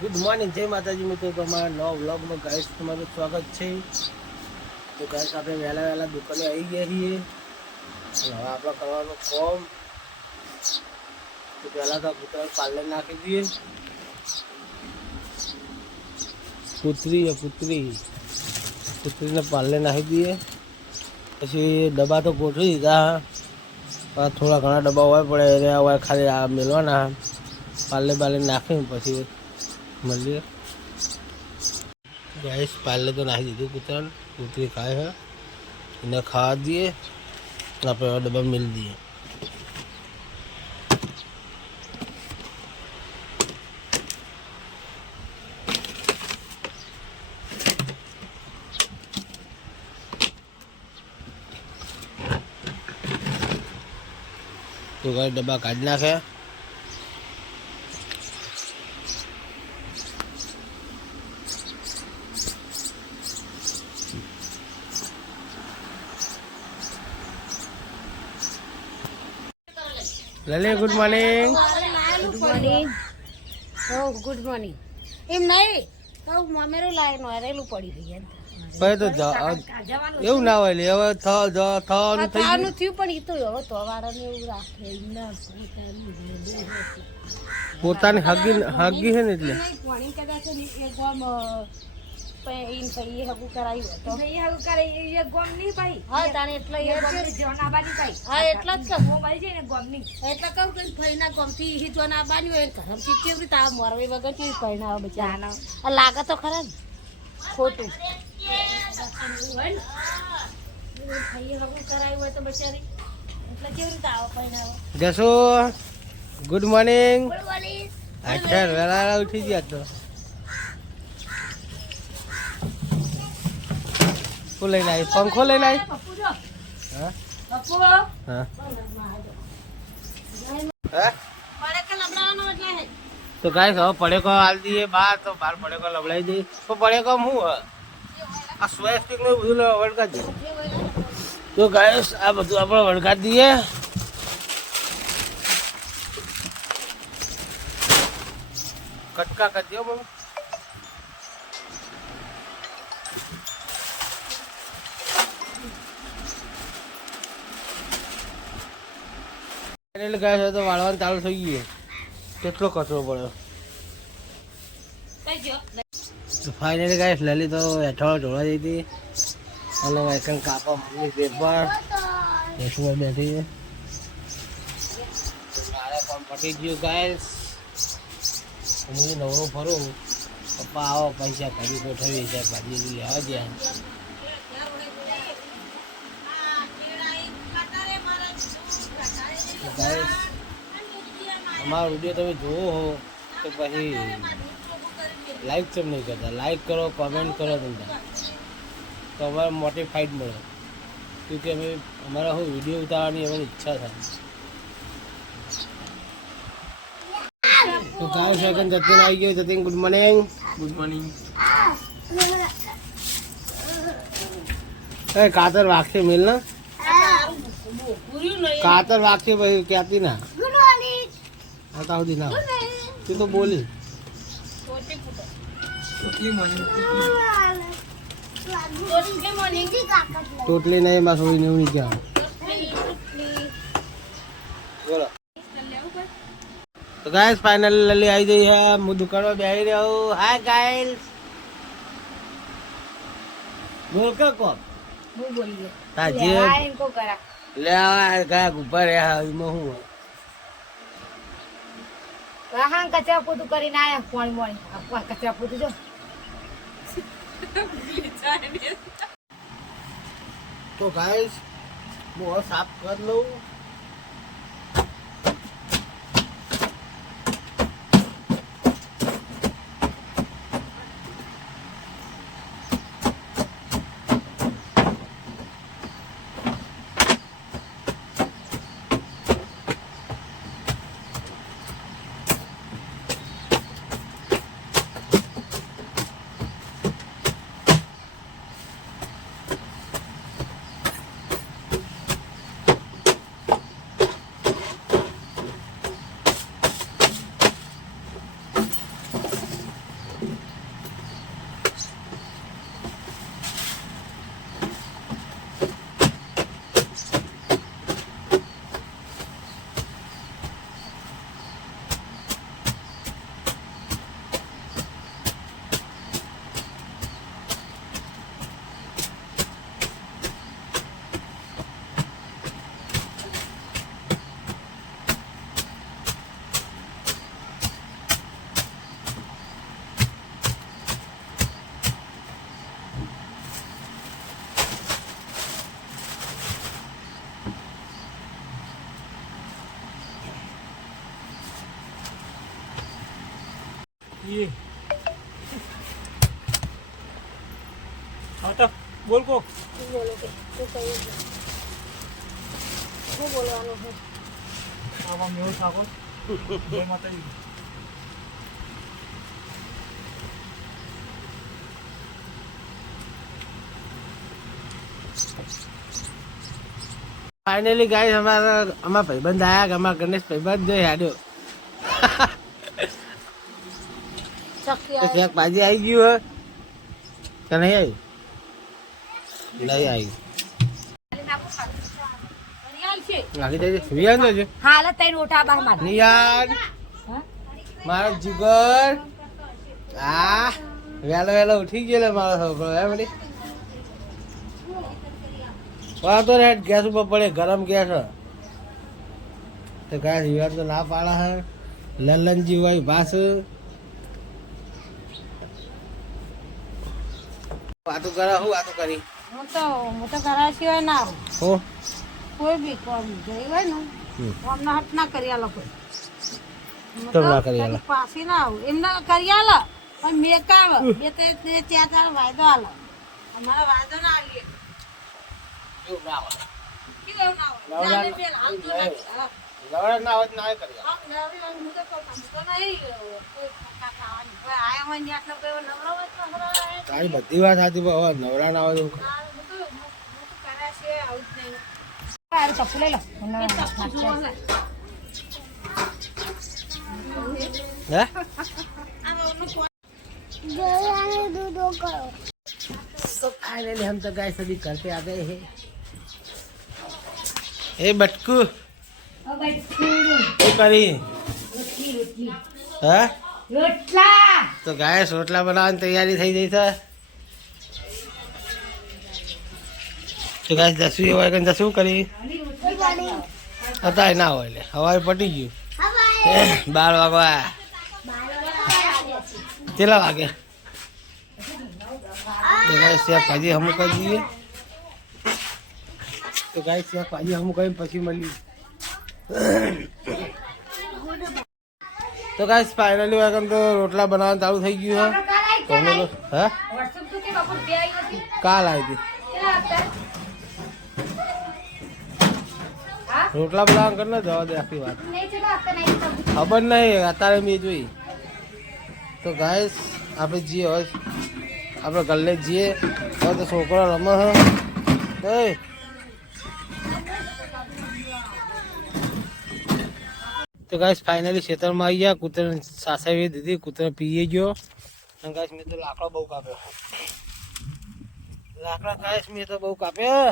Good morning, જય માતાજી મિત્રો. તમારા નવા વ્લોગમાં ગાઈસ તમારું સ્વાગત છે. તો ગાઈસ આપણે વહેલા દુકાને આવી ગયા છીએ. હવે આપણે કરવાનું કોમ તો પહેલાં તો કૂતરા પાર્લર નાખી દઈએ. પુત્રીને પાર્લર નાખી દઈએ. પછી ડબ્બા તો ગોઠવી દીધા. થોડા ઘણા ડબ્બા હોય પડે એને હોય ખાલી આ મેળવાના પાર્લર નાખીને પછી મળીએ. ગાઈસ પાર્લે તો નાખી દીધું કૂતરાને. કૂતરી ખાય છે એને ખાવા દઈએ. આપણે ડબ્બા મિલ દઈએ. તો ગાઈસ ડબ્બા કાઢી નાખે. લલે ગુડ મોર્નિંગ. Good morning. હો ગુડ મોર્નિંગ. એમ નહીં તો મમેરો લાય નો રેલું પડી ગઈ ભાઈ તો એવું ના હોય લે. હવે થવાનું થયું પણ ઈ તો હવે તો વાળાને એવું રાખે પોતાની હગી છે ને એટલે પાણી કદાચ એક ગામ ઈન ભાઈ હગું કરાયું તો ભાઈ હગું કરાય એ ગામ નહીં ભાઈ. હા તાણે એટલે એ ગામ ની જોનાબાની ભાઈ. હા એટલા જ કહું મળી જાય ને ગામ ની એટલે કહું કે ફઈના ગામ થી ઈ જોનાબાની હોય ઘરમ થી કેવી તા મોરવે વગર કેવી ફઈના આવે બચારા. આ લાગે તો ખરા ને ખોટું ભાઈ હગું કરાયું હોય તો બચારી એટલે કેવી રીતે આવે ફઈના આવે. જશો ગુડ મોર્નિંગ. Good morning. અચ્છા વેલા ઉઠી ગયા તો શું લઈને આવી? પંખો લઈને આવી? હા હા તો ગાઈસ હવે પડેકો હાલ દઈએ બહાર. તો બહાર પડેકો લબડાઈ દઈએ. તો પડેકો હું આ સ્વેસ્ટિક નું બધું વળગા દઈએ. તો ગાઈસ આ બધું આપણે વળગા દઈએ. કટકા કરી દો મમ્મી. એટલે ગાય તો વાળવાનું ચાલુ થઈ ગયું. કેટલો કચરો પડ્યો. ફાઇનલી ગાય લલી તો હેઠળ ઢોળવા જઈ હતી અને વાયકન કાપા મમ્મી પેપર બેસવા બેઠી. મારે પણ પટી ગયું ગાય. હું નવરો ફરું. પપ્પા આવો પૈસા ઘડી ગોઠવી છે ભાજી લેવા ગયા. અમારો વિડીયો તમે જોવો હો તો પછી લાઈક કેમ નહીં કરતા? લાઈક કરો, કોમેન્ટ કરો તમને તો અમારે મોટિફાઈડ મળે. કે અમે અમારા હું વિડીયો ઉતારવાની અમારી ઈચ્છા થાય. તો ગાય સેકન્ડ જતીન આવી ગયો. Jatin good morning. Good morning. એ કાતર વાગશે મિલ ને કાતર વાગશે ભાઈ ક્યાંથી ના હતા સુધી ના તું તો બોલી ટોટલી નહીં એમાં સોઈ ને એવું ક્યાં બોલો. તો ગાઈસ ફાઇનલી લલી આવી ગઈ છે. હું દુકાનમાં બેસી રહ્યો. હાય ગાઈસ બોલ કે કોમ હું બોલીએ તાજે કો કરા લે આ ગયા ઉપર રહ્યા એમાં હું હા કચરા પોતું કરીને આયા. પાણી મોણી આપવા કચરા પોતું જો. તો ગાઈસ હું હવે સાફ કરી લઉં. હા તો બોલ કો શું બોલો કે શું કહ્યું છે? શું બોલવાનું છે? આવા મેળ ઠાકોર જય માતાજી. ફાઇનલી ગાઈસ અમારા ભાઈબંધ આયા કે અમારા ગણેશ ભાઈબંધ જો હેડ્યો ચક્કી તો ક્યાંક ભાજી આવી ગયું હે કે નહીં આવી? નહીં આવી. નાખી દેજે. વિયાન તો છે. હાલ તઈ રોટા બાર માર નિયાન મારો જીગર વેલો વેલો ઉઠી ગયેલો મારો છોકરો હે બધી વાંધો ને ગેસ ઉપર પડે ગરમ ગેસ તો ગેસ વિવાદ તો ના પાડા હે લલનજી હોય ભાસ વાતો કરે હું વાતો કરી હું તો ઘરા સિવાય ના આવું હો કોઈ બી કોમ જઈ હોય ને કોમના હાથ ના કરી આલો કોઈ કેમ ના કરી આલો? પાછી ના આવું એમને કરી આલો પણ મેકાવ બે તે 4 વાયદો આલો અમારા વાયદો ના આલીએ કેવું ના હોય કેવું ના હોય જાને પેલ હાલ તો ના લવડા ના હોય તો ના કરી આલો. હું તો નહીં કોઈ ખાવાની કોઈ આયા હોય ને આટલો કોઈ નવરો હોય તો હરાય તારી બધી વાત સાચી પણ હવે નવરા ના હોય તો ચપ્પુ લઈ લો હે तो फाइनली हम तो गए सभी घर पे आ गए हैं ए बटकू શું કરી હા રોટલા તો ગાય રોટલા બનાવવાની તૈયારી થઈ ગઈ છે તો ગાય દસવી હોય કે દસવું કરી અત્યારે ના હોય એટલે હવારે પટી ગયું 12 વાગવા કેટલા વાગે તો ગાય શેફ ભાજી હમ કરી દઈએ તો ગાય શેફ ભાજી હમ કરી પછી મળીએ તો ગાઈસ ફાઇનલી વાગમ તો રોટલા બનાવવાનું ચાલુ થઈ ગયું છે હે કાલ આવી હતી રોટલા બનાવવાનું કરીને જવા દે આખી વાત ખબર નહીં અત્યારે મેં જોઈ તો ગાઈસ આપણે જઈએ હવે આપણે ગલ્લે જઈએ હવે તો છોકરો રમે છે તો ગાઈસ ફાઇનલી ખેતરમાં આવી ગયા કૂતર સાસાવી દીધી કૂતર પીએ ગયો અને ગાઈસ મેં તો લાકડો બહુ કાપ્યો લાકડા ગાઈસ મેં તો બહુ કાપ્યો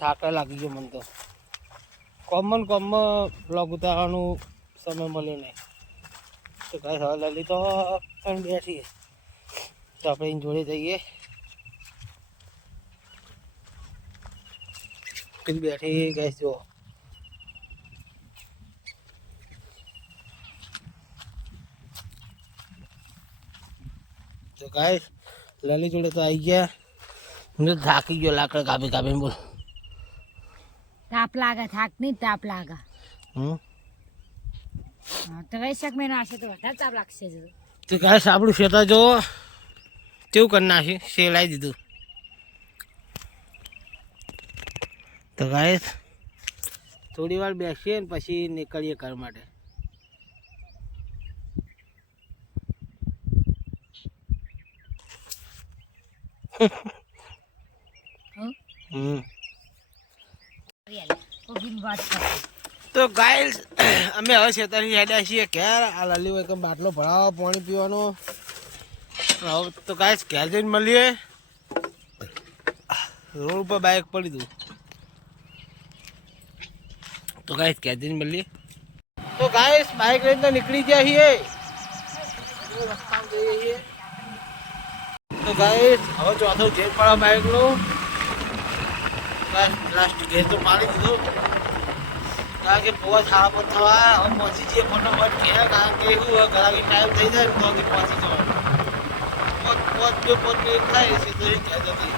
થાક લાગી ગયો મને તો કોમમાં બ્લોગ ઉતારવાનું સમય મળ્યો નહીં તો ગાઈસ હવે લલી તો પણ બેઠી તો આપણે એની જોડે જઈએ પેલી બેઠી ગાઈસ જો તો ગાઈસ લલી જોડે તો આવી ગયા હું તો થાકી ગયો લાકડા કાપી કાપીને બોલ તાપ લાગે થાક નહીં તાપ લાગે તો કઈ શક મેં નાશે તો વધારે તાપ લાગશે તો ગાઈસ આપણું ખેતર જો કેવું કરી નાખ્યું શેલાઈ દીધું તો ગાઈસ થોડી વાર બેસીએ ને પછી નીકળીએ ઘર માટે તો ગાઈસ અમે હવે ખેતરની હેડ્યા છીએ ઘેર આ લાલી ભાઈ બાટલો ભરાવો પાણી પીવાનો હવે તો ગાઈસ ઘેર જઈને મળીએ રોડ ઉપર બાઇક પડી દઉં તો ગાઈસ ઘેર જઈને મળીએ તો ગાઈસ બાઇક લઈને તો નીકળી ગયા છીએ રસ્તામાં જઈએ છીએ તો ગાઈસ હવે ચોથો ઘેર પડે બાઇકનો લાસ્ટ ઘેર તો પાડી દીધું કારણ કે બહુ સારા પણ થવા હવે પહોંચી જઈએ ફટોફટ ઘેર કારણ કે એવું હોય ઘરાકી ટાઈમ થઈ જાય ને તો પહોંચી જવાનું પોત મિનિટ થાય સીધું ઘેર જતી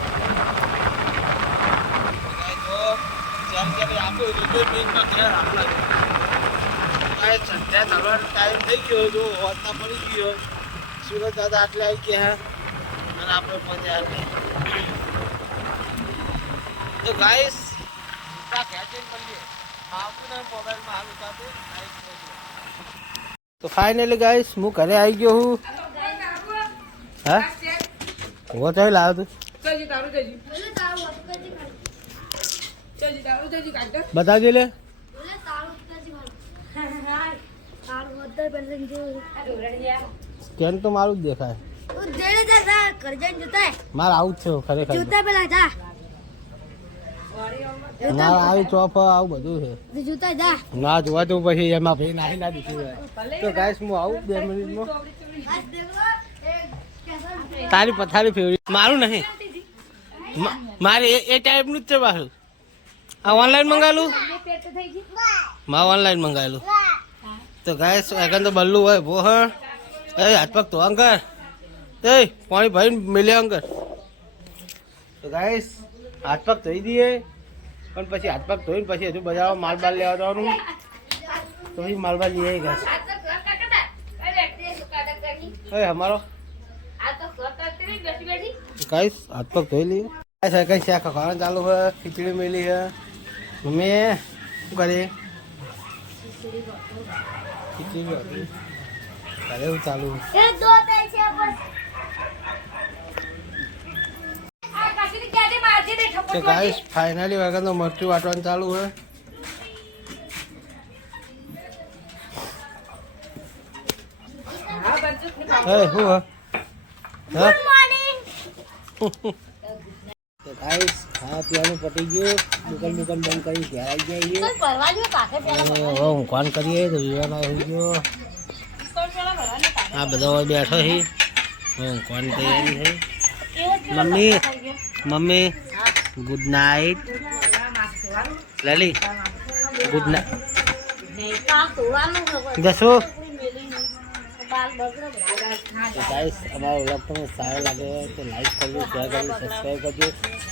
જ્યારે આપ્યું તો 2 મિનિટમાં ઘેર આપણા સંધ્યા થવાનો ટાઈમ થઈ ગયો જો વાતના પડી ગયો સુરત દાદા આટલે આવી ગયા અને આપણે પહોંચ્યા એટલે તો ગાઈસ તો ફાઇનલી ગાઈસ હું ઘરે આવી ગયો હું હા वो चाहे लाओ तू बता दे ले स्कैन तो मारू देखा है मार आउट छो खरे खरे ना आई चौप आउ બધું છે જૂતા જા ના જોવા તો પછી એમાં ભાઈ નાહી ના દીધું તો ગાઈસ હું આવું 2 મિનિટમાં તારી પથારી ફેવરી મારું નહીં મારે એ ટાઈપનું જ છે પાછું આ ઓનલાઈન મંગાવેલું માં ઓનલાઈન મંગાવેલું તો ગાઈસ એકન તો બલ્લું હોય ભો હા એ હાથ પગ તો અંકર એ પાણી ભાઈ મિલે અંકર તો ગાઈસ હાથ પગ ધોઈ દઈએ પણ પછી હાથ પગ ધોઈને પછી હજુ બજારમાં માલ બાલ લેવા જવાનું તો પછી માલ બાલ લઈ આવી ગાઈસ એ અમારો गाइस हाथ पग धोई लिए ऐसा कहीं शाक खाना चालू है खिचड़ी मिली है मम्मी શું કરે ખીચડી કરે હું ચાલુ તો ગાઈસ ફાઇનલી વગર તો મરચું વાટવાનું ચાલુ है હું गुड मॉर्निंग तो गाइस खाना पीવાનું પતી ગયું દુકાન બંધ કરી ઘેર આવી જઈએ કોઈ પરવા જો કાકે પેલા હું કોણ કરીએ તો વિવાન આવી ગયો આ બધા બેઠો છે હું કોણ તૈયારી છે mummy good night Lali good night જશો तो गाइस हमारा व्लॉग तुम्हें सारा लगे तो लाइक कर दो शेयर कर दो सब्सक्राइब कर दो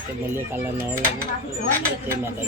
तो मिलिए कल नया लगे